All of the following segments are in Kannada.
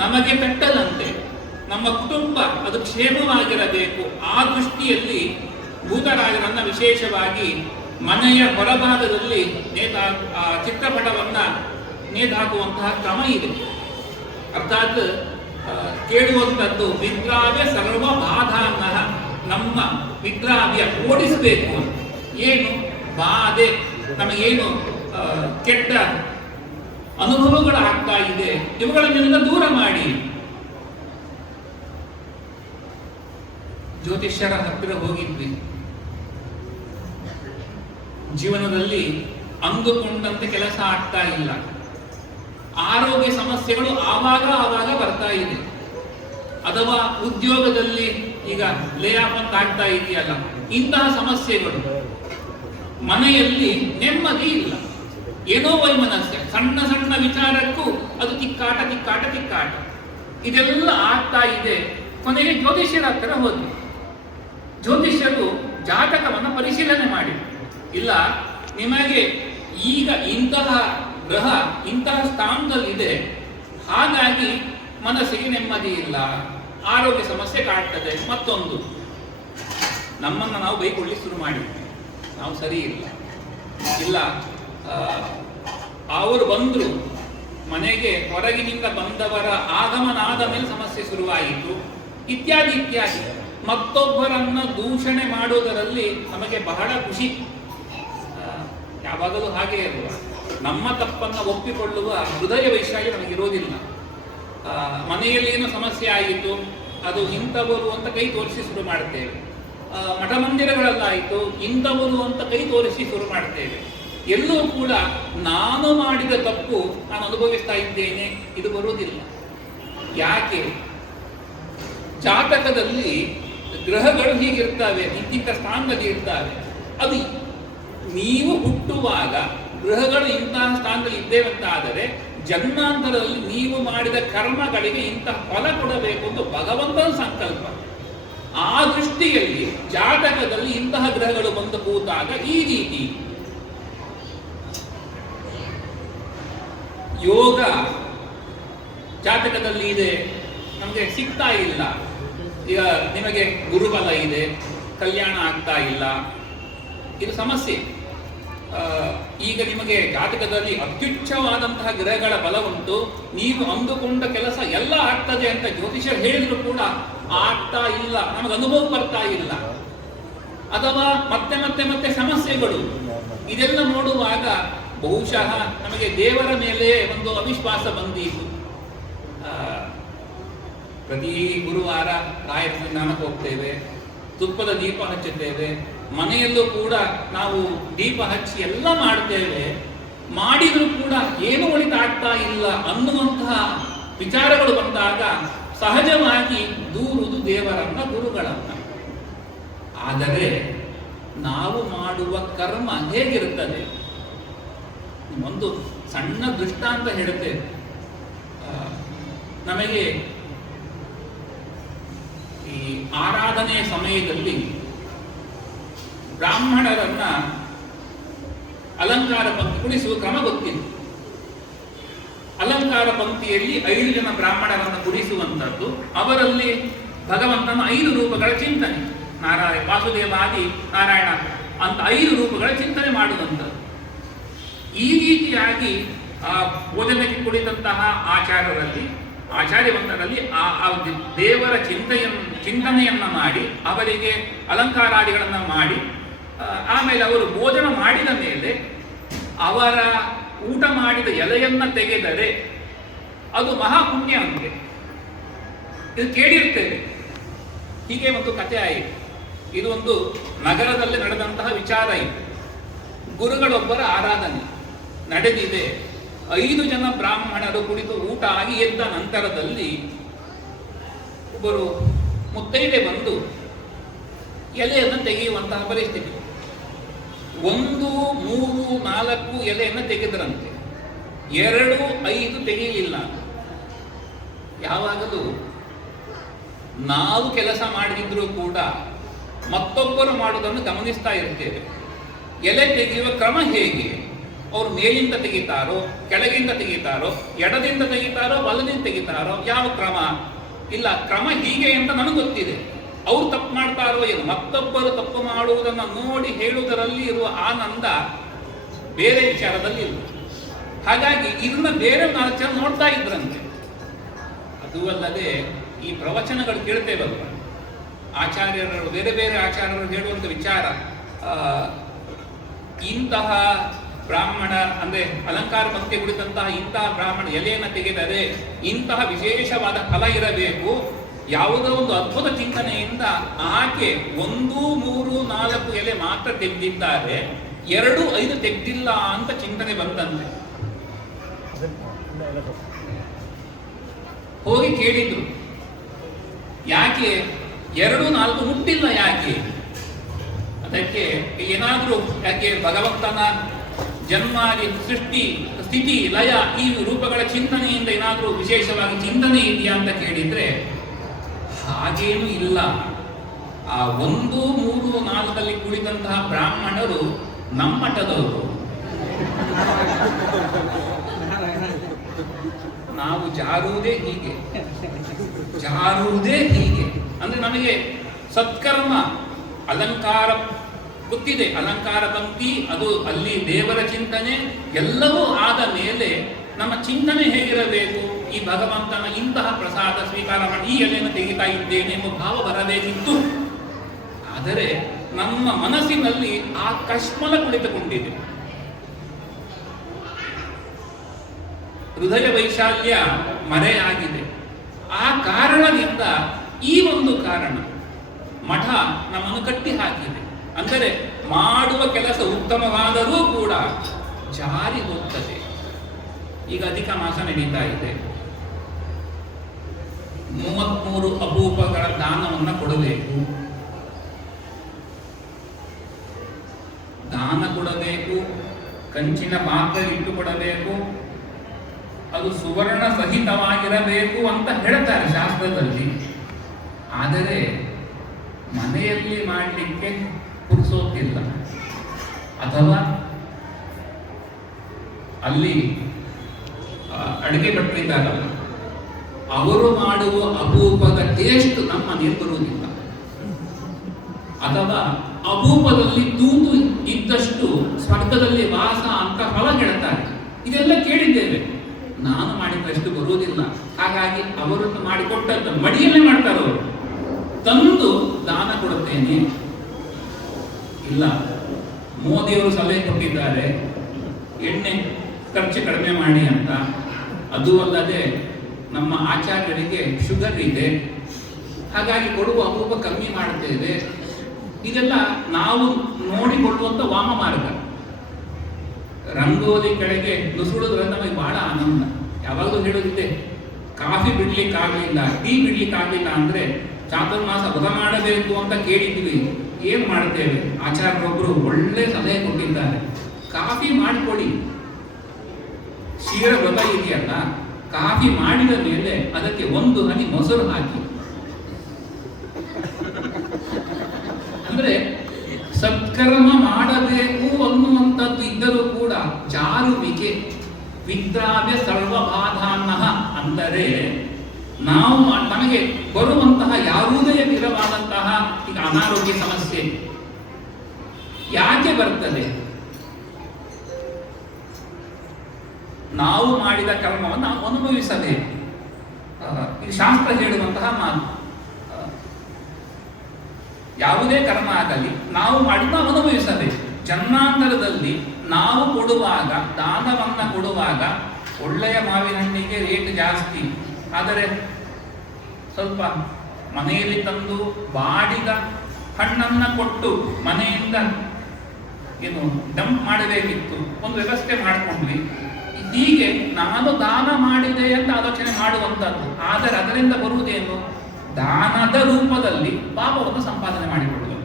ನಮಗೆ ಪೆಟ್ಟದಂತೆ ನಮ್ಮ ಕುಟುಂಬ ಅದು ಕ್ಷೇಮವಾಗಿರಬೇಕು. ಆ ದೃಷ್ಟಿಯಲ್ಲಿ ಭೂತರಾಜರನ್ನ ವಿಶೇಷವಾಗಿ ಮನೆಯ ಹೊರಭಾಗದಲ್ಲಿ ಆ ಚಿತ್ರಪಟವನ್ನು ನೇತಾಕುವಂತಹ ಕ್ರಮ ಇದೆ. ಅರ್ಥಾತ್ ಕೇಳುವಂಥದ್ದು ವಿದ್ರಾವ್ಯ ಸರ್ವ ಬಾಧಾನ್ನ, ನಮ್ಮ ವಿದ್ರಾವ್ಯ ಓಡಿಸಬೇಕು. ಏನು ಬಾಧೆ, ನಮಗೇನು ಕೆಟ್ಟ ಅನುಭವಗಳಾಗ್ತಾ ಇದೆ ಇವುಗಳನ್ನೆಲ್ಲ ದೂರ ಮಾಡಿ. ಜ್ಯೋತಿಷ್ಯರ ಹತ್ತಿರ ಹೋಗಿದ್ವಿ. ಜೀವನದಲ್ಲಿ ಅಂದುಕೊಂಡಂತೆ ಕೆಲಸ ಆಗ್ತಾ ಇಲ್ಲ, ಆರೋಗ್ಯ ಸಮಸ್ಯೆಗಳು ಆವಾಗ ಬರ್ತಾ ಇದೆ, ಅಥವಾ ಉದ್ಯೋಗದಲ್ಲಿ ಈಗ ಲೇ ಆಫ್ ಅಂತ ಆಗ್ತಾ ಇದೆಯಲ್ಲ, ಇಂತಹ ಸಮಸ್ಯೆಗಳು. ಮನೆಯಲ್ಲಿ ನೆಮ್ಮದಿ ಇಲ್ಲ, ಏನೋ ವೈಮನಸ್ಯ, ಸಣ್ಣ ಸಣ್ಣ ವಿಚಾರಕ್ಕೂ ಅದು ತಿಕ್ಕಾಟ. ಇದೆಲ್ಲ ಆಗ್ತಾ ಇದೆ. ಕೊನೆಗೆ ಜ್ಯೋತಿಷ್ಯರ ಹತ್ತಿರ ಹೋದ್ವಿ. ಜ್ಯೋತಿಷ್ಯರು ಜಾತಕವನ್ನು ಪರಿಶೀಲನೆ ಮಾಡಿ, ಇಲ್ಲ ನಿಮಗೆ ಈಗ ಇಂತಹ ಗ್ರಹ ಇಂತಹ ಸ್ಥಾನದಲ್ಲಿದೆ, ಹಾಗಾಗಿ ಮನಸ್ಸಿಗೆ ನೆಮ್ಮದಿ ಇಲ್ಲ, ಆರೋಗ್ಯ ಸಮಸ್ಯೆ ಕಾಡ್ತದೆ. ಮತ್ತೊಂದು, ನಮ್ಮನ್ನು ನಾವು ಬೈಕೊಳ್ಳಿ ಶುರು ಮಾಡಿದ್ವಿ, ನಾವು ಸರಿ ಇಲ್ಲ, ಅವರು ಬಂದರು ಮನೆಗೆ, ಹೊರಗಿನಿಂದ ಬಂದವರ ಆಗಮನ ಆದ ಮೇಲೆ ಸಮಸ್ಯೆ ಶುರುವಾಯಿತು, ಇತ್ಯಾದಿ. ಮತ್ತೊಬ್ಬರನ್ನ ದೂಷಣೆ ಮಾಡುವುದರಲ್ಲಿ ನಮಗೆ ಬಹಳ ಖುಷಿ. ಯಾವಾಗಲೂ ಹಾಗೆ ಇರುವ, ನಮ್ಮ ತಪ್ಪನ್ನು ಒಪ್ಪಿಕೊಳ್ಳುವ ಹೃದಯ ವೈಶಾಲ್ಯ ನಮಗಿರೋದಿಲ್ಲ. ಮನೆಯಲ್ಲಿ ಏನೋ ಸಮಸ್ಯೆ ಆಯಿತು, ಅದು ಇಂಥವರು ಅಂತ ಕೈ ತೋರಿಸಿ ಶುರು ಮಾಡ್ತೇವೆ. ಮಠ ಮಂದಿರಗಳಲ್ಲಾಯಿತು, ಇಂಥವರು ಅಂತ ಕೈ ತೋರಿಸಿ ಶುರು ಮಾಡ್ತೇವೆ. ಎಲ್ಲೂ ಕೂಡ ನಾನು ಮಾಡಿದ ತಪ್ಪು ನಾನು ಅನುಭವಿಸ್ತಾ ಇದ್ದೇನೆ ಇದು ಬರುವುದಿಲ್ಲ. ಯಾಕೆ? ಜಾತಕದಲ್ಲಿ ಗ್ರಹಗಳು ಹೀಗಿರ್ತವೆ, ಇಂತಿಂತ ಸ್ಥಾನದಲ್ಲಿ ಇರ್ತವೆ. ಅದು ನೀವು ಹುಟ್ಟುವಾಗ ಗ್ರಹಗಳು ಇಂತಹ ಸ್ಥಾನದಲ್ಲಿ ಇದ್ದೇವಂತಾದರೆ ಜನ್ಮಾಂತರದಲ್ಲಿ ನೀವು ಮಾಡಿದ ಕರ್ಮಗಳಿಗೆ ಇಂತಹ ಫಲ ಕೊಡಬೇಕು ಎಂದು ಭಗವಂತನ ಸಂಕಲ್ಪ. ಆ ದೃಷ್ಟಿಯಲ್ಲಿ ಜಾತಕದಲ್ಲಿ ಇಂತಹ ಗ್ರಹಗಳು ಬಂದು ಕೂತಾಗ ಈ ರೀತಿ ಯೋಗ ಜಾತಕದಲ್ಲಿ ಇದೆ, ನಮಗೆ ಸಿಗ್ತಾ ಇಲ್ಲ. ಈಗ ನಿಮಗೆ ಗುರುಬಲ ಇದೆ, ಕಲ್ಯಾಣ ಆಗ್ತಾ ಇಲ್ಲ, ಇದು ಸಮಸ್ಯೆ. ಈಗ ನಿಮಗೆ ಜಾತಕದಲ್ಲಿ ಅತ್ಯುಚ್ಛವಾದಂತಹ ಗ್ರಹಗಳ ಬಲ ಉಂಟು, ನೀವು ಅಂದುಕೊಂಡ ಕೆಲಸ ಎಲ್ಲ ಆಗ್ತದೆ ಅಂತ ಜ್ಯೋತಿಷರು ಹೇಳಿದ್ರು ಕೂಡ ಆಗ್ತಾ ಇಲ್ಲ, ನಮಗೆ ಅನುಭವ ಬರ್ತಾ ಇಲ್ಲ. ಅಥವಾ ಮತ್ತೆ ಸಮಸ್ಯೆಗಳು. ಇದೆಲ್ಲ ನೋಡುವಾಗ ಬಹುಶಃ ನಮಗೆ ದೇವರ ಮೇಲೆ ಒಂದು ಅವಿಶ್ವಾಸ ಬಂದೀತು. ಪ್ರತಿ ಗುರುವಾರ ರಾಯರ ಸನ್ನಿಧಾನಕ್ಕೆ ಹೋಗ್ತೇವೆ, ತುಪ್ಪದ ದೀಪ ಹಚ್ಚುತ್ತೇವೆ, ಮನೆಯಲ್ಲೂ ಕೂಡ ನಾವು ದೀಪ ಹಚ್ಚಿ ಎಲ್ಲ ಮಾಡ್ತೇವೆ. ಮಾಡಿದರೂ ಕೂಡ ಏನು ಒಳಿತಾಗ್ತಾ ಇಲ್ಲ ಅನ್ನುವಂತಹ ವಿಚಾರಗಳು ಬಂದಾಗ ಸಹಜವಾಗಿ ದೂರುವುದು ದೇವರನ್ನ, ಗುರುಗಳನ್ನ. ಆದರೆ ನಾವು ಮಾಡುವ ಕರ್ಮ ಹೇಗಿರುತ್ತದೆ? ಒಂದು ಸಣ್ಣ ದೃಷ್ಟಾಂತ ಹೇಳುತ್ತೇವೆ. ನಮಗೆ ಈ ಆರಾಧನೆಯ ಸಮಯದಲ್ಲಿ ಬ್ರಾಹ್ಮಣರನ್ನ ಅಲಂಕಾರ ಪಂಕ್ತಿ ಕುಡಿಸುವ ಕ್ರಮ ಗೊತ್ತಿಲ್ಲ. ಅಲಂಕಾರ ಪಂಕ್ತಿಯಲ್ಲಿ 5 ಜನ ಬ್ರಾಹ್ಮಣರನ್ನು ಕುಡಿಸುವಂಥದ್ದು, ಅವರಲ್ಲಿ ಭಗವಂತನ 5 ರೂಪಗಳ ಚಿಂತನೆ, ನಾರಾಯಣ ವಾಸುದೇವಾದಿ ನಾರಾಯಣ ಅಂತ 5 ರೂಪಗಳ ಚಿಂತನೆ ಮಾಡುವಂಥದ್ದು. ಈ ರೀತಿಯಾಗಿ ಆ ಭೋಜನಕ್ಕೆ ಕುಳಿತಂತಹ ಆಚಾರ್ಯವಂತರಲ್ಲಿ ಆ ದೇವರ ಚಿಂತನೆಯನ್ನ ಮಾಡಿ ಅವರಿಗೆ ಅಲಂಕಾರಾದಿಗಳನ್ನು ಮಾಡಿ, ಆಮೇಲೆ ಅವರು ಭೋಜನ ಮಾಡಿದ ಮೇಲೆ ಅವರ ಊಟ ಮಾಡಿದ ಎಲೆಯನ್ನ ತೆಗೆದರೆ ಅದು ಮಹಾಪುಣ್ಯ ಅಂತೆ. ಇದು ಕೇಳಿರ್ತೇವೆ. ಹೀಗೆ ಒಂದು ಕಥೆ ಆಯಿತು. ಇದು ಒಂದು ನಗರದಲ್ಲಿ ನಡೆದಂತಹ ವಿಚಾರ ಇತ್ತು. ಗುರುಗಳೊಬ್ಬರ ಆರಾಧನೆ ನಡೆದಿದೆ. 5 ಜನ ಬ್ರಾಹ್ಮಣರು ಕುಳಿತು ಊಟ ಆಗಿ ಎದ್ದ ನಂತರದಲ್ಲಿ ಒಬ್ಬರು ಮುತ್ತೈದೆ ಬಂದು ಎಲೆಯನ್ನು ತೆಗೆಯುವಂತಹ ಪರಿಸ್ಥಿತಿ. 1, 3, 4 ಎಲೆಯನ್ನು ತೆಗೆದರಂತೆ, 2, 5 ತೆಗೆಯಲಿಲ್ಲ. ಯಾವಾಗಲೂ ನಾವು ಕೆಲಸ ಮಾಡಿದ್ರೂ ಕೂಡ ಮತ್ತೊಬ್ಬರು ಮಾಡುವುದನ್ನು ಗಮನಿಸ್ತಾ ಇರ್ತೇವೆ. ಎಲೆ ತೆಗೆಯುವ ಕ್ರಮ ಹೇಗೆ? ಅವರು ಮೇಲಿಂದ ತೆಗಿತಾರೋ, ಕೆಳಗಿಂದ ತೆಗಿತಾರೋ, ಎಡದಿಂದ ತೆಗಿತಾರೋ, ಬಲದಿಂದ ತೆಗಿತಾರೋ, ಯಾವ ಕ್ರಮ ಇಲ್ಲ. ಕ್ರಮ ಹೀಗೆ ಅಂತ ನನಗೆ ಗೊತ್ತಿದೆ. ಅವ್ರು ತಪ್ಪು ಮಾಡ್ತಾರೋ ಏನು, ಮತ್ತೊಬ್ಬರು ತಪ್ಪು ಮಾಡುವುದನ್ನು ನೋಡಿ ಹೇಳುವುದರಲ್ಲಿ ಇರುವ ಆನಂದ ಬೇರೆ ವಿಚಾರದಲ್ಲಿ ಇಲ್ಲ. ಹಾಗಾಗಿ ಇದನ್ನ ಬೇರೆ 4 ಜನ ನೋಡ್ತಾ ಇದ್ರಂತೆ. ಅದು ಅಲ್ಲದೆ ಈ ಪ್ರವಚನಗಳು ಕೇಳ್ತೇವಲ್ವ, ಆಚಾರ್ಯರು ಬೇರೆ ಬೇರೆ ಆಚಾರ್ಯರು ಹೇಳುವಂಥ ವಿಚಾರ, ಇಂತಹ ಬ್ರಾಹ್ಮಣ ಅಂದರೆ ಅಲಂಕಾರ ಪಂಕ್ತಿ ಕುಳಿತಂತಹ ಇಂತಹ ಬ್ರಾಹ್ಮಣ ಎಲೆಯನ್ನು ತೆಗೆದರೆ ಇಂತಹ ವಿಶೇಷವಾದ ಫಲ ಇರಬೇಕು. ಯಾವುದೋ ಒಂದು ಅದ್ಭುತ ಚಿಂತನೆಯಿಂದ ಆಕೆ 1, 3, 4 ಎಲೆ ಮಾತ್ರ ತೆಗೆದಿದ್ದಾರೆ, 2, 5 ತೆಗೆದಿಲ್ಲ ಅಂತ ಚಿಂತನೆ ಬಂದಂತೆ. ಹೋಗಿ ಕೇಳಿದ್ರು, ಯಾಕೆ 2, 4 ಮುಟ್ಟಿಲ್ಲ ಯಾಕೆ? ಅದಕ್ಕೆ ಏನಾದರೂ ಯಾಕೆ ಭಗವಂತನ ಜನ್ಮಾದಿ ಸೃಷ್ಟಿ ಸ್ಥಿತಿ ಲಯ ಈ ರೂಪಗಳ ಚಿಂತನೆಯಿಂದ ಏನಾದರೂ ವಿಶೇಷವಾಗಿ ಚಿಂತನೆ ಇದೆಯಾ ಅಂತ ಕೇಳಿದ್ರೆ ಹಾಗೇನೂ ಇಲ್ಲ. ಆ 1, 3, 4 ಕುಳಿತಂತಹ ಬ್ರಾಹ್ಮಣರು ನಮ್ಮ ಮಠದವರು. ನಾವು ಜಾರುವುದೇ ಹೀಗೆ ಅಂದ್ರೆ ನಮಗೆ ಸತ್ಕರ್ಮ ಅಲಂಕಾರ ಗೊತ್ತಿದೆ, ಅಲಂಕಾರ ಪಂಕ್ತಿ ಅದು ಅಲ್ಲಿ ದೇವರ ಚಿಂತನೆ ಎಲ್ಲವೂ ಆದ ಮೇಲೆ ನಮ್ಮ ಚಿಂತನೆ ಹೇಗಿರಬೇಕು, ಈ ಭಗವಂತನ ಇಂತಹ ಪ್ರಸಾದ ಸ್ವೀಕಾರ ಮಾಡಿ ಈ ಎಲೆಯನ್ನು ತೆಗಿತಾ ಇದ್ದೇನೆ ಎಂಬ ಭಾವ ಬರಬೇಕಿತ್ತು. ಆದರೆ ನಮ್ಮ ಮನಸ್ಸಿನಲ್ಲಿ ಆ ಕಶ್ಮಲ ಕುಳಿತುಕೊಂಡಿದೆ. ಹೃದಯ ವೈಶಾಲ್ಯ ಮರೆಯಾಗಿದೆ. ಆ ಕಾರಣದಿಂದ ಈ ಒಂದು ಕಾರಣ ಮಠ ನಮ್ಮನ್ನು ಕಟ್ಟಿ ಹಾಕಿದೆ. ಅಂದರೆ ಮಾಡುವ ಕೆಲಸ ಉತ್ತಮವಾದರೂ ಕೂಡ ಜಾರಿ ಹೋಗ್ತದೆ. ಈಗ ಅಧಿಕ ಮಾಸ ನಡೀತಾ ಇದೆ, 33 ಅಪೂಪಗಳ ದಾನವನ್ನು ಕೊಡಬೇಕು. ದಾನ ಕೊಡಬೇಕು, ಕಂಚಿನ ಪಾತ್ರೆ ಇಟ್ಟು ಕೊಡಬೇಕು, ಅದು ಸುವರ್ಣ ಸಹಿತವಾಗಿರಬೇಕು ಅಂತ ಹೇಳ್ತಾರೆ ಶಾಸ್ತ್ರದಲ್ಲಿ. ಆದರೆ ಮನೆಯಲ್ಲಿ ಮಾಡಲಿಕ್ಕೆ ಪುರುಸೋತಿಲ್ಲ, ಅಥವಾ ಅಲ್ಲಿ ಅಡುಗೆ ಭಟ್ರಿದ್ದಾರಲ್ಲ ಅವರು ಮಾಡುವ ಅಪೂಪದ ಟೇಸ್ಟ್ ನಮ್ಮ ಮನೆಯಲ್ಲಿ ಬರುವುದಿಲ್ಲ, ಅಥವಾ ಅಪೂಪದಲ್ಲಿ ತೂತು ಇದ್ದಷ್ಟು ಸ್ವರ್ಗದಲ್ಲಿ ವಾಸ ಅಂತ ಫಲ ಹೇಳ್ತಾರೆ. ಇದೆಲ್ಲ ಕೇಳಿದ್ದೇವೆ, ನಾನು ಮಾಡಿದಷ್ಟು ಬರುವುದಿಲ್ಲ. ಹಾಗಾಗಿ ಅವರು ಮಾಡಿಕೊಟ್ಟದ್ದು ಮಡಿಯಲ್ಲೇ ಮಾಡ್ತಾರೆ. ಅವರು ತಂದು ದಾನ ಕೊಡುತ್ತೇನೆ ಇಲ್ಲ. ಮೋದಿಯವರು ಸಲಹೆ ಕೊಟ್ಟಿದ್ದಾರೆ ಎಣ್ಣೆ ಖರ್ಚು ಕಡಿಮೆ ಮಾಡಿ ಅಂತ. ಅದು ಅಲ್ಲದೆ ನಮ್ಮ ಆಚಾರ್ಯರಿಗೆ ಶುಗರ್ ಇದೆ, ಹಾಗಾಗಿ ಕೊಡುವ ಅಪೂಪ ಕಮ್ಮಿ ಮಾಡುತ್ತೇವೆ. ಇದೆಲ್ಲ ನಾವು ನೋಡಿಕೊಳ್ಳುವಂಥ ವಾಮ ಮಾರ್ಗ. ರಂಗೋಲಿ ಕೆಳಗೆ ನುಸುಳಿದ್ರೆ ನಮಗೆ ಬಹಳ ಆನಂದ. ಯಾವಾಗಲೂ ಹೇಳೋದಿದೆ, ಕಾಫಿ ಬಿಡ್ಲಿಕ್ಕಾಗಲಿಲ್ಲ, ಟೀ ಬಿಡ್ಲಿಕ್ಕಾಗಲಿಲ್ಲ ಅಂದರೆ ಚಾತುರ್ಮಾಸ ವ್ರತ ಮಾಡಬೇಕು ಅಂತ ಕೇಳಿದ್ವಿ. ಏನು ಮಾಡ್ತೇವೆ? ಆಚಾರ್ಯರೊಬ್ಬರು ಒಳ್ಳೆ ಸಲಹೆ ಕೊಟ್ಟಿದ್ದಾರೆ, ಕಾಫಿ ಮಾಡಿಕೊಡಿ. ಕ್ಷೀರ ವ್ರತ ಇದೆಯಲ್ಲ, ಕಾಫಿ ಮಾಡಿದ ಮೇಲೆ ಅದಕ್ಕೆ 1 ಹನಿ ಮೊಸರು ಹಾಕಿ. ಅಂದ್ರೆ ಸತ್ಕರ್ಮ ಮಾಡಬೇಕು ಅನ್ನುವಂಥದ್ದು ಇದ್ದರೂ ಕೂಡ ಜಾರುವಿಕೆ, ವಿದ್ರಾವ್ಯ ಸರ್ವಬಾಧಾನ್ನ ಅಂದರೆ ನಾವು ನಮಗೆ ಬರುವಂತಹ ಯಾವುದೇ ವಿಧವಾದಂತಹ ಈಗ ಅನಾರೋಗ್ಯ ಸಮಸ್ಯೆ ಯಾಕೆ ಬರ್ತದೆ? ನಾವು ಮಾಡಿದ ಕರ್ಮವನ್ನು ನಾವು ಅನುಭವಿಸಬೇಕು. ಇದು ಶಾಸ್ತ್ರ ಹೇಳುವಂತಹ ಮಾತು. ಯಾವುದೇ ಕರ್ಮ ಆಗಲಿ ನಾವು ಮಾಡಿ ನಾವು ಅನುಭವಿಸಬೇಕು. ಜನ್ಮಾಂತರದಲ್ಲಿ ನಾವು ಕೊಡುವಾಗ, ದಾನವನ್ನು ಕೊಡುವಾಗ ಒಳ್ಳೆಯ ಮಾವಿನ ಹಣ್ಣಿಗೆ ರೇಟ್ ಜಾಸ್ತಿ, ಆದರೆ ಸ್ವಲ್ಪ ಮನೆಯಲ್ಲಿ ತಂದು ಬಾಡಿದ ಹಣ್ಣನ್ನು ಕೊಟ್ಟು ಮನೆಯಿಂದ ಏನು ಡಂಪ್ ಮಾಡಬೇಕಿತ್ತು, ಒಂದು ವ್ಯವಸ್ಥೆ ಮಾಡಿಕೊಂಡ್ವಿ. ಹೀಗೆ ನಾನು ದಾನ ಮಾಡಿದೆ ಅಂತ ಆಲೋಚನೆ ಮಾಡುವಂಥದ್ದು. ಆದರೆ ಅದರಿಂದ ಬರುವುದೇನು? ದಾನದ ರೂಪದಲ್ಲಿ ಪಾಪವನ್ನು ಸಂಪಾದನೆ ಮಾಡಿಕೊಳ್ಳುವುದು.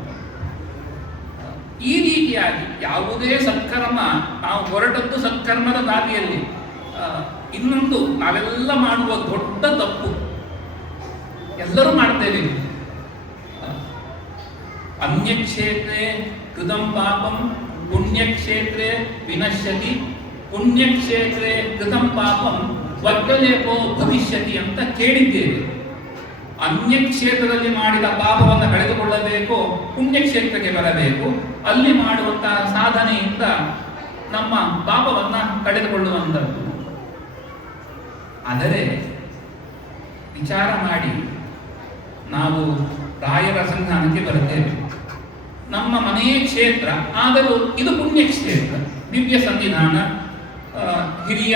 ಈ ರೀತಿಯಾಗಿ ಯಾವುದೇ ಸತ್ಕರ್ಮ, ನಾವು ಹೊರಟದ್ದು ಸತ್ಕರ್ಮದ ದಾರಿಯಲ್ಲಿ. ಇನ್ನೊಂದು ನಾವೆಲ್ಲ ಮಾಡುವ ದೊಡ್ಡ ತಪ್ಪು, ಎಲ್ಲರೂ ಮಾಡ್ತೇವೆ. ಅನ್ಯಕ್ಷೇತ್ರೇ ಕೃತಂ ಪಾಪಂ ಪುಣ್ಯಕ್ಷೇತ್ರೇ ವಿನಶ್ಯತಿ ಪುಣ್ಯಕ್ಷೇತ್ರೇ ಕೃತಂ ಪಾಪಂ ವರ್ಗಲೇಪೋ ಭವಿಷ್ಯತಿ ಅಂತ ಕೇಳಿದ್ದೇವೆ. ಅನ್ಯ ಕ್ಷೇತ್ರದಲ್ಲಿ ಮಾಡಿದ ಪಾಪವನ್ನು ಕಳೆದುಕೊಳ್ಳಬೇಕು, ಪುಣ್ಯಕ್ಷೇತ್ರಕ್ಕೆ ಬರಬೇಕು, ಅಲ್ಲಿ ಮಾಡುವಂತಹ ಸಾಧನೆಯಿಂದ ನಮ್ಮ ಪಾಪವನ್ನ ಕಳೆದುಕೊಳ್ಳುವಂಥದ್ದು. ಆದರೆ ವಿಚಾರ ಮಾಡಿ ನಾವು ರಾಯರ ಸನ್ನಿಧಾನಕ್ಕೆ ಬರುತ್ತೇವೆ. ನಮ್ಮ ಮನೆಯೇ ಕ್ಷೇತ್ರ, ಆದರೂ ಇದು ಪುಣ್ಯಕ್ಷೇತ್ರ, ದಿವ್ಯ ಸನ್ನಿಧಾನ, ಹಿರಿಯ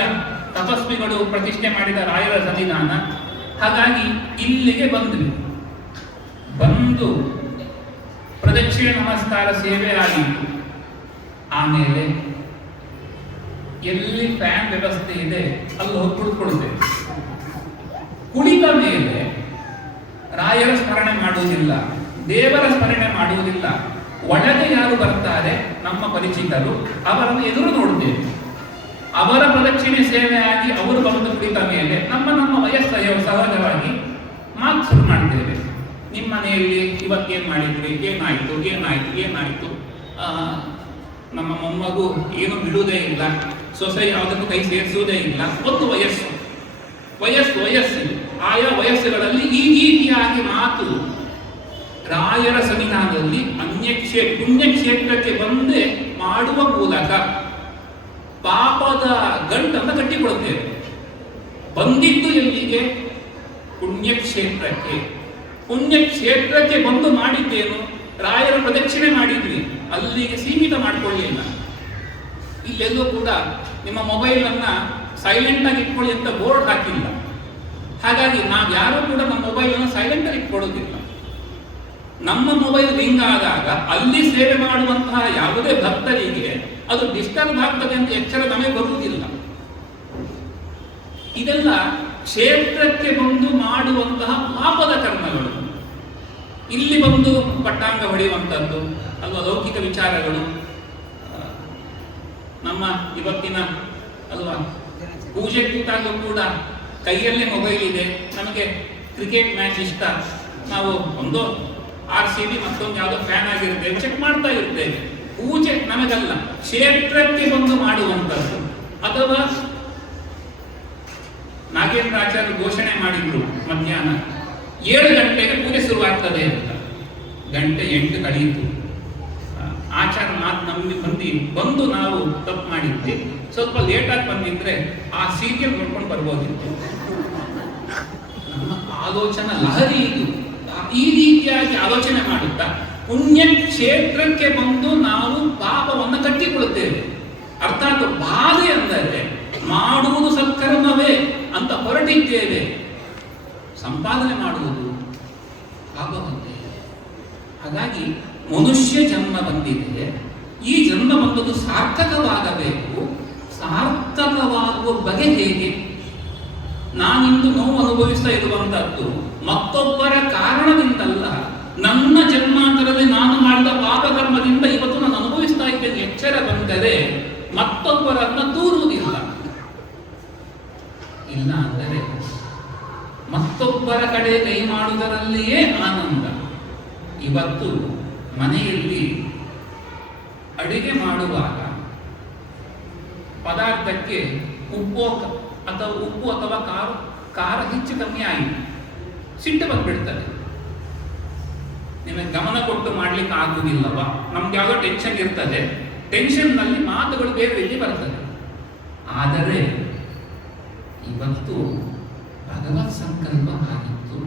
ತಪಸ್ವಿಗಳು ಪ್ರತಿಷ್ಠೆ ಮಾಡಿದ ರಾಯರ ಸನ್ನಿಧಾನ. ಹಾಗಾಗಿ ಇಲ್ಲಿಗೆ ಬಂದು ಪ್ರದಕ್ಷಿಣೆ ನಮಸ್ಕಾರ ಸೇವೆ ಆಗಿತ್ತು. ಆಮೇಲೆ ಎಲ್ಲಿ ಫ್ಯಾನ್ ವ್ಯವಸ್ಥೆ ಇದೆ ಅಲ್ಲಿ ಹೋಗಿ ಕುಳಿತುಕೊಳ್ಳುತ್ತೇವೆ. ಕುಳಿತ ಮೇಲೆ ರಾಯರ ಸ್ಮರಣೆ ಮಾಡುವುದಿಲ್ಲ, ದೇವರ ಸ್ಮರಣೆ ಮಾಡುವುದಿಲ್ಲ. ಒಳಗೆ ಯಾರು ಬರ್ತಾರೆ ನಮ್ಮ ಪರಿಚಿತರು, ಅವರನ್ನು ಎದುರು ನೋಡುತ್ತೇವೆ. ಅವರ ಪ್ರದಕ್ಷಿಣೆ ಸೇವೆ ಆಗಿ ಅವರು ಬಂದು ಕುಳಿತ ಮೇಲೆ ನಮ್ಮ ವಯಸ್ಸು ಸಹಜವಾಗಿ ಮಾತು ಶುರು ಮಾಡ್ತೇವೆ. ನಿಮ್ಮ ಮನೆಯಲ್ಲಿ ಇವತ್ತೇನು ಮಾಡಿದ್ರಿ, ಏನಾಯ್ತು, ನಮ್ಮ ಮೊಮ್ಮಗು ಏನು ಬಿಡುವುದೇ ಇಲ್ಲ, ಸೊಸೆ ಯಾವುದಕ್ಕೂ ಕೈ ಸೇರಿಸುವುದೇ ಇಲ್ಲ. ಒಂದು ವಯಸ್ಸು ಆಯಾ ವಯಸ್ಸುಗಳಲ್ಲಿ ಈ ರೀತಿಯಾಗಿ ಮಾತು ರಾಯರ ಸನ್ನಿಧಾನದಲ್ಲಿ ಪುಣ್ಯಕ್ಷೇತ್ರಕ್ಕೆ ಬಂದೇ ಮಾಡುವ ಮೂಲಕ ಪಾಪದ ಗಂಟನ್ನು ಕಟ್ಟಿಕೊಡುತ್ತೇವೆ. ಬಂದಿದ್ದು ಎಲ್ಲಿಗೆ? ಪುಣ್ಯಕ್ಷೇತ್ರಕ್ಕೆ ಬಂದು ಮಾಡಿದ್ದೇನು? ರಾಯರ ಪ್ರದಕ್ಷಿಣೆ ಮಾಡಿದ್ವಿ, ಅಲ್ಲಿಗೆ ಸೀಮಿತ ಮಾಡಿಕೊಳ್ಳಲಿಲ್ಲ. ಇಲ್ಲೆಲ್ಲೂ ಕೂಡ ನಿಮ್ಮ ಮೊಬೈಲನ್ನ ಸೈಲೆಂಟ್ ಆಗಿ ಇಟ್ಕೊಳ್ಳಿ ಅಂತ ಬೋರ್ಡ್ ಹಾಕಿಲ್ಲ. ಹಾಗಾಗಿ ನಾವು ಯಾರು ಕೂಡ ನಮ್ಮ ಮೊಬೈಲನ್ನು ಸೈಲೆಂಟ್ ಆಗಿ ಇಟ್ಕೊಳ್ಳೋದಿಲ್ಲ. ನಮ್ಮ ಮೊಬೈಲ್ ರಿಂಗ್ ಆದಾಗ ಅಲ್ಲಿ ಸೇವೆ ಮಾಡುವಂತಹ ಯಾವುದೇ ಭಕ್ತರಿಗೆ ಅದು ಡಿಸ್ಟರ್ಬ್ ಆಗ್ತದೆ ಅಂತ ಎಚ್ಚರ ನಮಗೆ ಬರುವುದಿಲ್ಲ. ಇದೆಲ್ಲ ಕ್ಷೇತ್ರಕ್ಕೆ ಬಂದು ಮಾಡುವಂತಹ ಪಾಪದ ಕರ್ಮಗಳು. ಇಲ್ಲಿ ಬಂದು ಪಟ್ಟಾಂಗ ಹೊಡೆಯುವಂಥದ್ದು ಅಲ್ವಾ, ಲೌಕಿಕ ವಿಚಾರಗಳು. ನಮ್ಮ ಇವತ್ತಿನ ಅಲ್ವಾ ಪೂಜೆ ಕೂತಾಗ ಕೂಡ ಕೈಯಲ್ಲೇ ಮೊಬೈಲ್ ಇದೆ. ನಮಗೆ ಕ್ರಿಕೆಟ್ ಮ್ಯಾಚ್ ಇಷ್ಟ, ನಾವು ಒಂದು RCB ಮತ್ತೊಂದು ಯಾವುದೋ ಫ್ಯಾನ್ ಆಗಿರುತ್ತೆ, ಚೆಕ್ ಮಾಡ್ತಾ ಇರ್ತೇವೆ. ಪೂಜೆ ನಮಗಲ್ಲ, ಕ್ಷೇತ್ರಕ್ಕೆ ಬಂದು ಮಾಡುವಂಥದ್ದು. ಅಥವಾ ನಾಗೇಂದ್ರಾಚಾರ್ಯ ಘೋಷಣೆ ಮಾಡಿದ್ರು ಮಧ್ಯಾಹ್ನ 7 ಗಂಟೆಗೆ ಪೂಜೆ ಶುರುವಾಗ್ತದೆ ಅಂತ. 8 ಕಳೆಯಿತು. ಆಚಾರ ಮಾತು ನಮಗೆ ಬಂದು ನಾವು ತಪ್ಪು ಮಾಡಿದ್ವಿ. ಸ್ವಲ್ಪ ಲೇಟಾಗಿ ಬಂದಿದ್ರೆ ಆ ಸೀರಿಯಲ್ ನೋಡ್ಕೊಂಡು ಬರ್ಬೋದಿತ್ತು. ನಮ್ಮ ಆಲೋಚನಾ ಲಹರಿ ಇದು. ಈ ರೀತಿಯಾಗಿ ಆಲೋಚನೆ ಮಾಡುತ್ತಾ ಪುಣ್ಯ ಕ್ಷೇತ್ರಕ್ಕೆ ಬಂದು ನಾವು ಪಾಪವನ್ನು ಕಟ್ಟಿಕೊಳ್ಳುತ್ತೇವೆ. ಅರ್ಥಾತ್ ಬಾಧೆ ಅಂದರೆ ಮಾಡುವುದು ಸತ್ಕರ್ಮವೇ ಅಂತ ಹೊರಟಿದ್ದೇವೆ, ಸಂಪಾದನೆ ಮಾಡುವುದು ಪಾಪವಂತೆ. ಹಾಗಾಗಿ ಮನುಷ್ಯ ಜನ್ಮ ಬಂದಿದೆ, ಈ ಜನ್ಮ ಬಂದದ್ದು ಸಾರ್ಥಕವಾಗಬೇಕು. ಸಾರ್ಥಕವಾಗುವ ಬಗೆ ಹೇಗೆ? ನಾನಿಂದು ನೋವು ಅನುಭವಿಸ್ತಾ ಇರುವಂತದ್ದು ಮತ್ತೊಬ್ಬರ ಕಾರಣದಿಂದಲ್ಲ, ನನ್ನ ಜನ್ಮಾಂತರದಲ್ಲಿ ನಾನು ಮಾಡಿದ ಪಾಪಕರ್ಮದಿಂದ ಇವತ್ತು ನಾನು ಅನುಭವಿಸ್ತಾ ಇದ್ದೇನೆ. ಎಚ್ಚರ ಬಂದರೆ ಮತ್ತೊಬ್ಬರನ್ನ ದೂರುವುದಿಲ್ಲ. ಇಲ್ಲ ಅಂದರೆ ಮತ್ತೊಬ್ಬರ ಕಡೆ ಕೈ ಮಾಡುವುದರಲ್ಲಿಯೇ ಆನಂದ. ಇವತ್ತು ಮನೆಯಲ್ಲಿ ಅಡಿಗೆ ಮಾಡುವಾಗ ಪದಾರ್ಥಕ್ಕೆ ಉಪ್ಪು ಅಥವಾ ಖಾರ ಹೆಚ್ಚು ಕಮ್ಮಿ ಆಯಿತು, ಸಿಟ್ಟು ಬಂದ್ಬಿಡ್ತದೆ. ನಿಮಗೆ ಗಮನ ಕೊಟ್ಟು ಮಾಡ್ಲಿಕ್ಕೆ ಆಗುವುದಿಲ್ಲವಾ? ನಮ್ಗೆ ಯಾವುದೋ ಟೆನ್ಷನ್ ಇರ್ತದೆ, ಟೆನ್ಷನ್ನಲ್ಲಿ ಮಾತುಗಳು ಬೇರೆ ರೀತಿ ಬರ್ತದೆ. ಆದರೆ ಇವತ್ತು ಭಗವತ್ ಸಂಕಲ್ಪ ಆಗಿತ್ತು,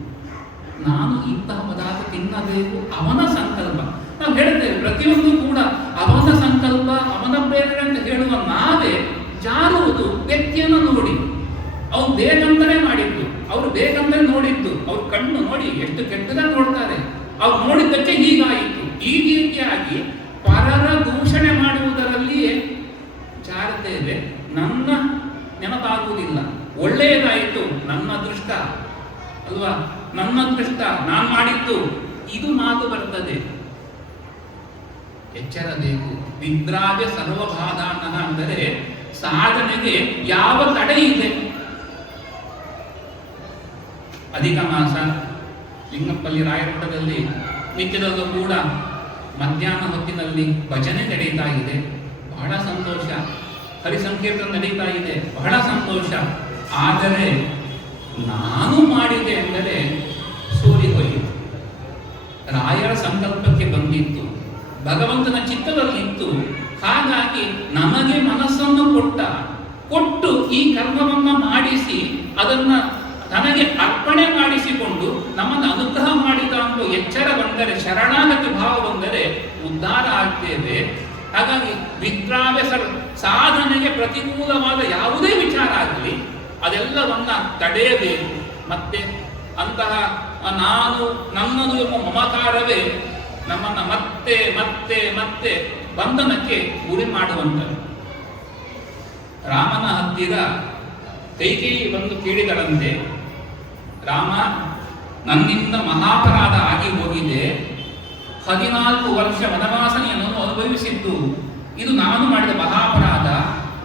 ನಾನು ಇಂತಹ ಪದಾರ್ಥ ತಿನ್ನಬೇಕು, ಅವನ ಸಂಕಲ್ಪ. ನಾವು ಹೇಳ್ತೇವೆ ಪ್ರತಿಯೊಂದು ಕೂಡ ಅವನ ಸಂಕಲ್ಪ, ಅವನ ಪ್ರೇರಣೆ ಅಂತ ಹೇಳುವ ನಾವೇ ಜಾರುವುದು ವ್ಯಕ್ತಿಯನ್ನು ನೋಡಿ. ಅವ್ರು ಬೇಕಂತಲೇ ಮಾಡಿದ್ದು, ಅವ್ರು ಬೇಕಂತಲೇ ನೋಡಿದ್ದು, ಅವ್ರ ಕಣ್ಣು ನೋಡಿ ಎಷ್ಟು ಕೆಟ್ಟದಾಗಿ ನೋಡ್ತಾರೆ, ಅವ್ರು ನೋಡಿದ್ದಕ್ಕೆ ಹೀಗಾಯಿತು. ಈ ರೀತಿಯಾಗಿ ಪರರ ದೂಷಣೆ ಮಾಡುವುದರಲ್ಲಿಯೇ ಜಾರುತ್ತೇವೆ. ನನ್ನ ನೆನಪಾಗುವುದಿಲ್ಲ. ಒಳ್ಳೆಯದಾಯಿತು, ನನ್ನ ಅದೃಷ್ಟ ಅಲ್ವಾ, ನನ್ನ ಅದೃಷ್ಟ, ನಾನು ಮಾಡಿದ್ದು, ಇದು ಮಾತು ಬರ್ತದೆ. ಎಚ್ಚರ ಬೇಕು. ನಿದ್ರಾವ್ಯ ಸರ್ವಬಾಧಾನಃ ಅಂದರೆ ಸಾಧನೆಗೆ ಯಾವ ತಡೆ ಇದೆ? ಅಧಿಕ ಮಾಸ ಲಿಂಗಪ್ಪಲ್ಲಿ ರಾಯಮಠದಲ್ಲಿ ನಿತ್ಯದಲ್ಲೂ ಕೂಡ ಮಧ್ಯಾಹ್ನ ಹೊತ್ತಿನಲ್ಲಿ ಭಜನೆ ನಡೆಯುತ್ತಾ ಇದೆ. ಬಹಳ ಸಂತೋಷ. ಹರಿಸಂಕೀರ್ತನ ನಡೀತಾ ಇದೆ, ಬಹಳ ಸಂತೋಷ. ಆದರೆ ನಾನು ಮಾಡಿದೆ ಎಂದರೆ ಸೋರಿ ಹೋಯಿತು. ರಾಯರ ಸಂಕಲ್ಪಕ್ಕೆ ಬಂದಿತ್ತು, ಭಗವಂತನ ಚಿತ್ತದಲ್ಲಿತ್ತು. ಹಾಗಾಗಿ ನಮಗೆ ಮನಸ್ಸನ್ನು ಕೊಟ್ಟು ಈ ಕರ್ಮವನ್ನು ಮಾಡಿಸಿ ಅದನ್ನ ನನಗೆ ಅರ್ಪಣೆ ಮಾಡಿಸಿಕೊಂಡು ನಮ್ಮನ್ನು ಅನುಗ್ರಹ ಮಾಡಿದ ಅಂತ ಎಚ್ಚರ ಬಂದರೆ, ಶರಣಾಗತಿ ಭಾವ ಬಂದರೆ ಉದ್ಧಾರ ಆಗ್ತೇವೆ. ಹಾಗಾಗಿ ವಿದ್ರಾವ್ಯ ಸಾಧನೆಗೆ ಪ್ರತಿಕೂಲವಾದ ಯಾವುದೇ ವಿಚಾರ ಆಗಲಿ ಅದೆಲ್ಲವನ್ನ ತಡೆಯಬೇಕು. ಮತ್ತೆ ಅಂತಹ ನಾನು ನನ್ನದು ಎಂಬ ಮಮಕಾರವೇ ನಮ್ಮನ್ನು ಮತ್ತೆ ಮತ್ತೆ ಮತ್ತೆ ಬಂಧನಕ್ಕೆ ಗುರಿ ಮಾಡುವಂಥದ್ದು. ರಾಮನ ಹತ್ತಿರ ಕೈಕೇಯಿ ಬಂದು ಕೇಳಿದಳಂತೆ, ರಾಮ, ನನ್ನಿಂದ ಮಹಾಪರಾಧ ಆಗಿ ಹೋಗಿದೆ, 14 ವರ್ಷ ವನವಾಸನೆಯನ್ನು ಅನುಭವಿಸಿದ್ದು, ಇದು ನಾನು ಮಾಡಿದ ಮಹಾಪರಾಧ,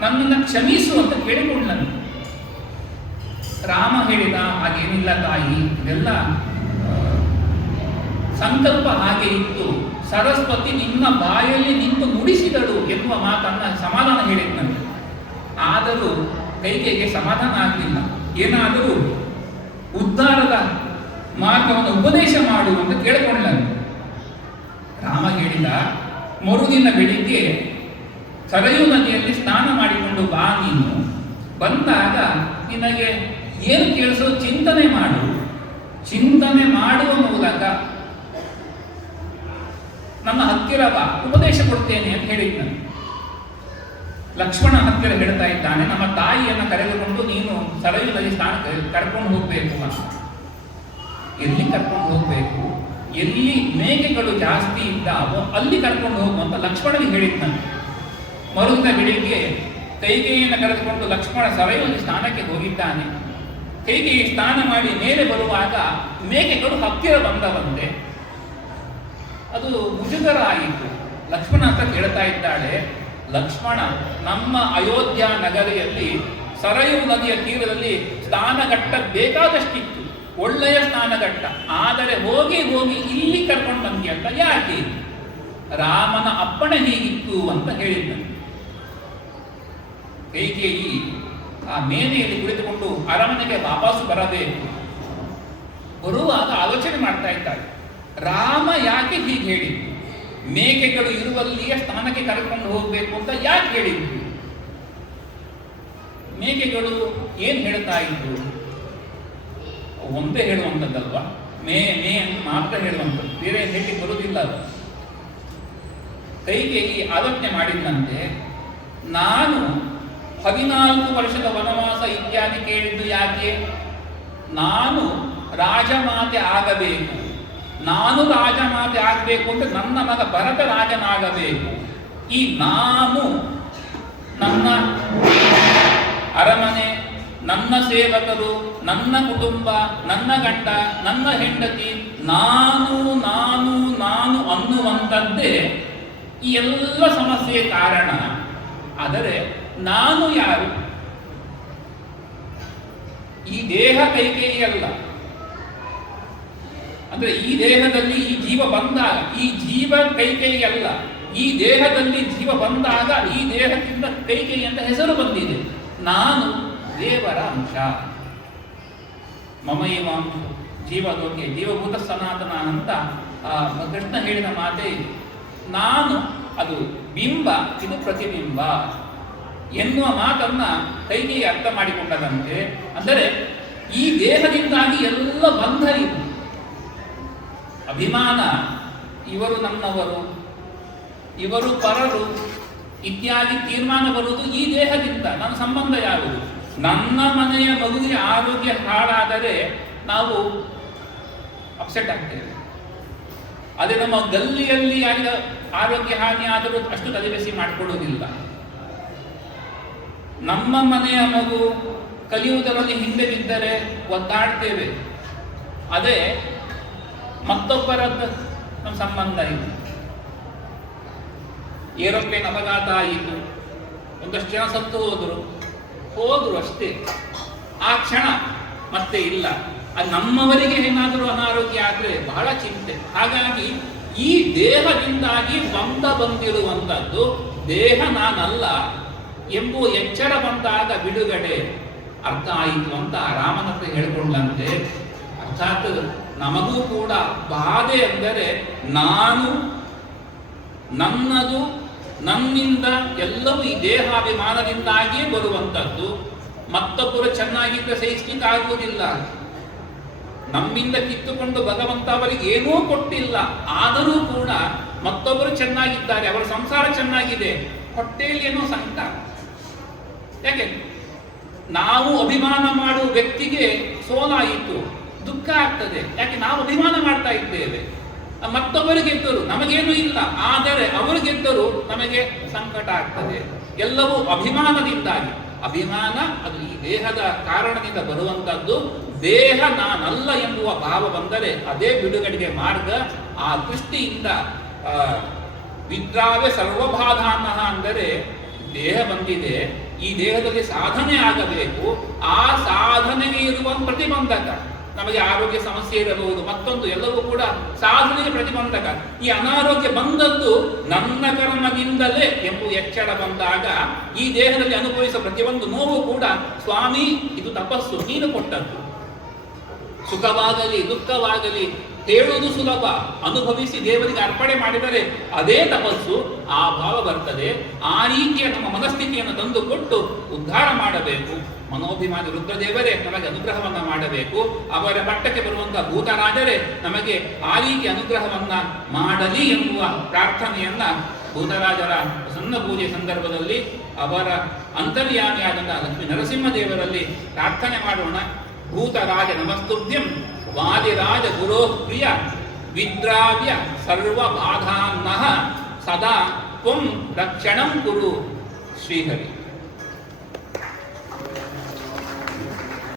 ನನ್ನನ್ನು ಕ್ಷಮಿಸು ಅಂತ ಕೇಳಿಕೊಂಡನು. ರಾಮ ಹೇಳಿದ, ಹಾಗೇನಿಲ್ಲ ತಾಯಿ, ಇದೆಲ್ಲ ಸಂಕಲ್ಪ ಹಾಗೆ ಇತ್ತು, ಸರಸ್ವತಿ ನಿನ್ನ ಬಾಯಲ್ಲಿ ನಿಂತು ನುಡಿಸಿದಳು ಎನ್ನುವ ಮಾತನ್ನ ಸಮಾಧಾನ ಹೇಳಿದ್ನಂತೆ. ಆದರೂ ಕೈಕೇಯಿಗೆ ಸಮಾಧಾನ ಆಗಲಿಲ್ಲ. ಏನಾದರೂ ಉದ್ಧಾರದ ಮಾರ್ಗವನ್ನು ಉಪದೇಶ ಮಾಡು ಅಂತ ಕೇಳಿಕೊಂಡನು. ರಾಮ ಹೇಳಿದ, ಮರುದಿನ ಬೆಳಿಗ್ಗೆ ಸರಯೂ ನದಿಯಲ್ಲಿ ಸ್ನಾನ ಮಾಡಿಕೊಂಡು ಬಾ, ನೀನು ಬಂದಾಗ ನಿನಗೆ ಏನು ಕೇಳಿಸೋ ಚಿಂತನೆ ಮಾಡು, ಚಿಂತನೆ ಮಾಡುವ ಮೂಲಕ ನನ್ನ ಹತ್ತಿರ ಬಾ, ಉಪದೇಶ ಕೊಡ್ತೇನೆ ಅಂತ ಹೇಳಿದ್ನು. ಲಕ್ಷ್ಮಣ ಹತ್ತಿರ ಹೇಳ್ತಾ ಇದ್ದಾನೆ, ನಮ್ಮ ತಾಯಿಯನ್ನು ಕರೆದುಕೊಂಡು ನೀನು ಸರಯೂ ನದಿ ಸ್ನಾನಕ್ಕೆ ಕರ್ಕೊಂಡು ಹೋಗ್ಬೇಕು ಅಂತ. ಎಲ್ಲಿ ಕರ್ಕೊಂಡು ಹೋಗ್ಬೇಕು, ಎಲ್ಲಿ ಮೇಕೆಗಳು ಜಾಸ್ತಿ ಇದ್ದಾವೋ ಅಲ್ಲಿ ಕರ್ಕೊಂಡು ಹೋಗು ಅಂತ ಲಕ್ಷ್ಮಣನಿಗೆ ಹೇಳಿದ್ದಾನೆ. ಮರುದಿನ ಬೆಳಿಗ್ಗೆ ಕೈಕೇಯಿಯನ್ನು ಕರೆದುಕೊಂಡು ಲಕ್ಷ್ಮಣ ಸರಯೂ ನದಿ ಸ್ನಾನಕ್ಕೆ ಹೋಗಿದ್ದಾನೆ. ಕೈಕೇಯಿ ಸ್ನಾನ ಮಾಡಿ ಮೇಲೆ ಬರುವಾಗ ಮೇಕೆಗಳು ಹತ್ತಿರ ಬಂದವಂತೆ. ಅದು ಮುಜುಗರ ಆಯಿತು. ಲಕ್ಷ್ಮಣ ಅಂತ ಕೇಳ್ತಾ ಇದ್ದಾಳೆ, ಲಕ್ಷ್ಮಣ, ನಮ್ಮ ಅಯೋಧ್ಯ ನಗರಿಯಲ್ಲಿ ಸರಯೂ ನದಿಯ ತೀರದಲ್ಲಿ ಸ್ನಾನಘಟ್ಟ ಬೇಕಾದಷ್ಟಿತ್ತು, ಒಳ್ಳೆಯ ಸ್ನಾನಘಟ್ಟ. ಆದರೆ ಹೋಗಿ ಹೋಗಿ ಇಲ್ಲಿ ಕರ್ಕೊಂಡು ಬಂದಿ ಅಂತ ಯಾಕೆ? ರಾಮನ ಅಪ್ಪಣೆ ಹೀಗಿತ್ತು ಅಂತ ಹೇಳಿದ್ದನು. ಕೈಕೇಯಿ ಆ ಮೇನೆಯಲ್ಲಿ ಕುಳಿತುಕೊಂಡು ಅರಮನೆಗೆ ವಾಪಸ್ ಬರಬೇಕು. ಬರುವಾಗ ಆಲೋಚನೆ ಮಾಡ್ತಾ ಇದ್ದಾಳೆ, ರಾಮ ಯಾಕೆ ಹೀಗೆ ಹೇಳಿದ್ದು? ಮೇಕೆಗಳು ಇರುವಲ್ಲಿಯೇ ಸ್ನಾನಕ್ಕೆ ಕರ್ಕೊಂಡು ಹೋಗಬೇಕು ಅಂತ ಯಾಕೆ ಹೇಳಿದ್ದು? ಮೇಕೆಗಳು ಏನ್ ಹೇಳ್ತಾ ಇದ್ದು? ಒಂದೇ ಹೇಳುವಂಥದ್ದಲ್ವಾ, ಮೇ ಮೇ ಅಂತ ಮಾತ್ರ ಹೇಳುವಂಥದ್ದು, ಬೇರೆ ಹೇಳಿ ಬರುವುದಿಲ್ಲ ಅದು. ಕೈಕೇಯಿ ಆಲೋಚನೆ ಮಾಡಿದಂತೆ, ನಾನು 14 ವರ್ಷದ ವನವಾಸ ಇತ್ಯಾದಿ ಕೇಳಿದ್ದು ಯಾಕೆ? ನಾನು ರಾಜಮಾತೆ ಆಗಬೇಕು. ನಾನು ರಾಜಮಾತೆ ಆಗಬೇಕು ಅಂತ ನನ್ನ ಮಗ ಭರತ ರಾಜನಾಗಬೇಕು. ಈ ನಾನು ನನ್ನ ಅರಮನೆ, ನನ್ನ ಸೇವಕರು, ನನ್ನ ಕುಟುಂಬ, ನನ್ನ ಗಂಡ, ನನ್ನ ಹೆಂಡತಿ, ನಾನು ನಾನು ನಾನು ಅನ್ನುವಂಥದ್ದೇ ಈ ಎಲ್ಲ ಸಮಸ್ಯೆಯ ಕಾರಣ. ಆದರೆ ನಾನು ಯಾರು? ಈ ದೇಹ ಕೈಕೇಯಿಯಲ್ಲ. ಅಂದ್ರೆ ಈ ದೇಹದಲ್ಲಿ ಈ ಜೀವ ಬಂದಾಗ, ಈ ಜೀವ ಕೈಕೇಯಿಯಲ್ಲ, ಈ ದೇಹದಲ್ಲಿ ಜೀವ ಬಂದಾಗ ಈ ದೇಹದಿಂದ ಕೈಕೇಯಿ ಅಂತ ಹೆಸರು ಬಂದಿದೆ. ನಾನು ದೇವರ ಅಂಶ. ಮಮೈವ ಜೀವಲೋಕೆ ಜೀವಭೂತ ಸನಾತನ ಅಂತ ಕೃಷ್ಣ ಹೇಳಿದ ಮಾತೇ ಇದೆ. ನಾನು ಅದು ಬಿಂಬ, ಇದು ಪ್ರತಿಬಿಂಬ ಎನ್ನುವ ಮಾತನ್ನ ಕೈಕೇಯಿ ಅರ್ಥ ಮಾಡಿಕೊಂಡದಂತೆ. ಅಂದರೆ ಈ ದೇಹದಿಂದಾಗಿ ಎಲ್ಲ ಬಂಧ ಇದೆ. ಅಭಿಮಾನ, ಇವರು ನನ್ನವರು, ಇವರು ಪರರು ಇತ್ಯಾದಿ ತೀರ್ಮಾನ ಬರುವುದು ಈ ದೇಹದಿಂದ. ನನ್ನ ಸಂಬಂಧ ಯಾವುದು? ನನ್ನ ಮನೆಯ ಮಗುವಿನ ಆರೋಗ್ಯ ಹಾಳಾದರೆ ನಾವು ಅಪ್ಸೆಟ್ ಆಗ್ತೇವೆ. ಅದೇ ನಮ್ಮ ಗಲ್ಲಿಯಲ್ಲಿ ಯಾರಿಗ ಆರೋಗ್ಯ ಹಾನಿ ಆದರೂ ಅಷ್ಟು ತಲೆಬಿಸಿ ಮಾಡಿಕೊಡುವುದಿಲ್ಲ. ನಮ್ಮ ಮನೆಯ ಮಗು ಕಲಿಯುವುದರಲ್ಲಿ ಹಿಂದೆ ಬಿದ್ದರೆ ಒದ್ದಾಡ್ತೇವೆ. ಅದೇ ಮತ್ತೊಬ್ಬರದ್ದು ನಮ್ಮ ಸಂಬಂಧ ಇದೆ. ಏರೋಪ್ಲೇನ್ ಅಪಘಾತ ಆಯಿತು, ಒಂದಷ್ಟು ಜನ ಸತ್ತು ಹೋದ್ರು ಅಷ್ಟೇ. ಆ ಕ್ಷಣ ಮತ್ತೆ ಇಲ್ಲ. ಅದು ನಮ್ಮವರಿಗೆ ಏನಾದರೂ ಅನಾರೋಗ್ಯ ಆದರೆ ಬಹಳ ಚಿಂತೆ. ಹಾಗಾಗಿ ಈ ದೇಹದಿಂದಾಗಿ ಬಂದಿರುವಂಥದ್ದು. ದೇಹ ನಾನಲ್ಲ, ಎಂಬುವ ಎಚ್ಚರ ಬಂದಾಗ ಬಿಡುಗಡೆ ಅರ್ಥ ಆಯಿತು ಅಂತ ರಾಮನ ಹತ್ರ ಹೇಳಿಕೊಂಡಂತೆ. ಅರ್ಥಾತ್ ನಮಗೂ ಕೂಡ ಬಾಧೆ ಅಂದರೆ ನಾನು, ನನ್ನದು, ನನ್ನಿಂದ ಎಲ್ಲವೂ ಈ ದೇಹಾಭಿಮಾನದಿಂದಾಗಿಯೇ ಬರುವಂಥದ್ದು. ಮತ್ತೊಬ್ಬರು ಚೆನ್ನಾಗಿದ್ದರೆ ಸಹಿಸ್ಲಿಕ್ಕೆ ಆಗುವುದಿಲ್ಲ. ನಮ್ಮಿಂದ ಕಿತ್ತುಕೊಂಡು ಭಗವಂತ ಅವರಿಗೆ ಏನೂ ಕೊಟ್ಟಿಲ್ಲ, ಆದರೂ ಕೂಡ ಮತ್ತೊಬ್ಬರು ಚೆನ್ನಾಗಿದ್ದಾರೆ, ಅವರ ಸಂಸಾರ ಚೆನ್ನಾಗಿದೆ, ಹೊಟ್ಟೆಯಲ್ಲಿ ಏನೋ ಸಂಕಟ. ಯಾಕೆ ನಾವು ಅಭಿಮಾನ ಮಾಡುವ ವ್ಯಕ್ತಿಗೆ ಸೋಲಾಯಿತು, ದುಃಖ ಆಗ್ತದೆ. ಯಾಕೆ ನಾವು ಅಭಿಮಾನ ಮಾಡ್ತಾ ಇದ್ದೇವೆ. ಮತ್ತೊಬ್ಬರು ಗೆದ್ದರು, ನಮಗೇನು ಇಲ್ಲ, ಆದರೆ ಅವರು ಗೆದ್ದರು, ನಮಗೆ ಸಂಕಟ ಆಗ್ತದೆ. ಎಲ್ಲವೂ ಅಭಿಮಾನದಿಂದಾಗಿ. ಅಭಿಮಾನ ಅದು ಈ ದೇಹದ ಕಾರಣದಿಂದ ಬರುವಂತದ್ದು. ದೇಹ ನಾನಲ್ಲ ಎಂಬುವ ಭಾವ ಬಂದರೆ ಅದೇ ಬಿಡುಗಡೆಗೆ ಮಾರ್ಗ. ಆ ದೃಷ್ಟಿಯಿಂದ ವಿದ್ರಾವ್ಯ ಸರ್ವಬಾಧಾನಃ ಅಂದರೆ ದೇಹ ಬಂದಿದೆ, ಈ ದೇಹದಲ್ಲಿ ಸಾಧನೆ ಆಗಬೇಕು. ಆ ಸಾಧನೆಗೆ ಇರುವ ಪ್ರತಿಬಂಧಕ, ನಮಗೆ ಆರೋಗ್ಯ ಸಮಸ್ಯೆ ಇರಬಹುದು, ಮತ್ತೊಂದು ಎಲ್ಲವೂ ಕೂಡ ಸಾಧನೆಗೆ ಪ್ರತಿಬಂಧಕ. ಈ ಅನಾರೋಗ್ಯ ಬಂದದ್ದು ನನ್ನ ಕರ್ಮದಿಂದಲೇ ಎಂಬುವ ಎಚ್ಚರ ಬಂದಾಗ ಈ ದೇಹದಲ್ಲಿ ಅನುಭವಿಸುವ ಪ್ರತಿಯೊಂದು ನೋವು ಕೂಡ ಸ್ವಾಮಿ ಇದು ತಪಸ್ಸು, ನೀನು ಕೊಟ್ಟದ್ದು. ಸುಖವಾಗಲಿ ದುಃಖವಾಗಲಿ ಹೇಳುವುದು ಸುಲಭ, ಅನುಭವಿಸಿ ದೇವರಿಗೆ ಅರ್ಪಣೆ ಮಾಡಿದರೆ ಅದೇ ತಪಸ್ಸು. ಆ ಭಾವ ಬರ್ತದೆ. ಆ ರೀತಿಯ ನಮ್ಮ ಮನಸ್ಥಿತಿಯನ್ನು ತಂದುಕೊಟ್ಟು ಉದ್ಧಾರ ಮಾಡಬೇಕು. ಮನೋಭಿಮಾನಿ ರುದ್ರದೇವರೇ ನಮಗೆ ಅನುಗ್ರಹವನ್ನ ಮಾಡಬೇಕು. ಅವರ ಮಟ್ಟಕ್ಕೆ ಬರುವಂತಹ ಭೂತರಾಜರೇ ನಮಗೆ ಆ ರೀತಿ ಅನುಗ್ರಹವನ್ನ ಮಾಡಲಿ ಎಂಬುವ ಪ್ರಾರ್ಥನೆಯನ್ನ ಭೂತರಾಜರ ಸಣ್ಣ ಪೂಜೆ ಸಂದರ್ಭದಲ್ಲಿ ಅವರ ಅಂತರ್ಯಾಮಿಯಾದಂತಹ ಲಕ್ಷ್ಮೀ ನರಸಿಂಹದೇವರಲ್ಲಿ ಪ್ರಾರ್ಥನೆ ಮಾಡೋಣ. ಭೂತರಾಜ ನಮಸ್ತುಭ್ಯಂ ವಾದಿರಾಜ ಗುರೋ ಪ್ರಿಯ ವಿದ್ರಾವ್ಯ ಸರ್ವ ಬಾಧಾನ್ನಃ ಸದಾ ತ್ವಂ ರಕ್ಷಣಂ ಕುರು ಶ್ರೀಹರಿ.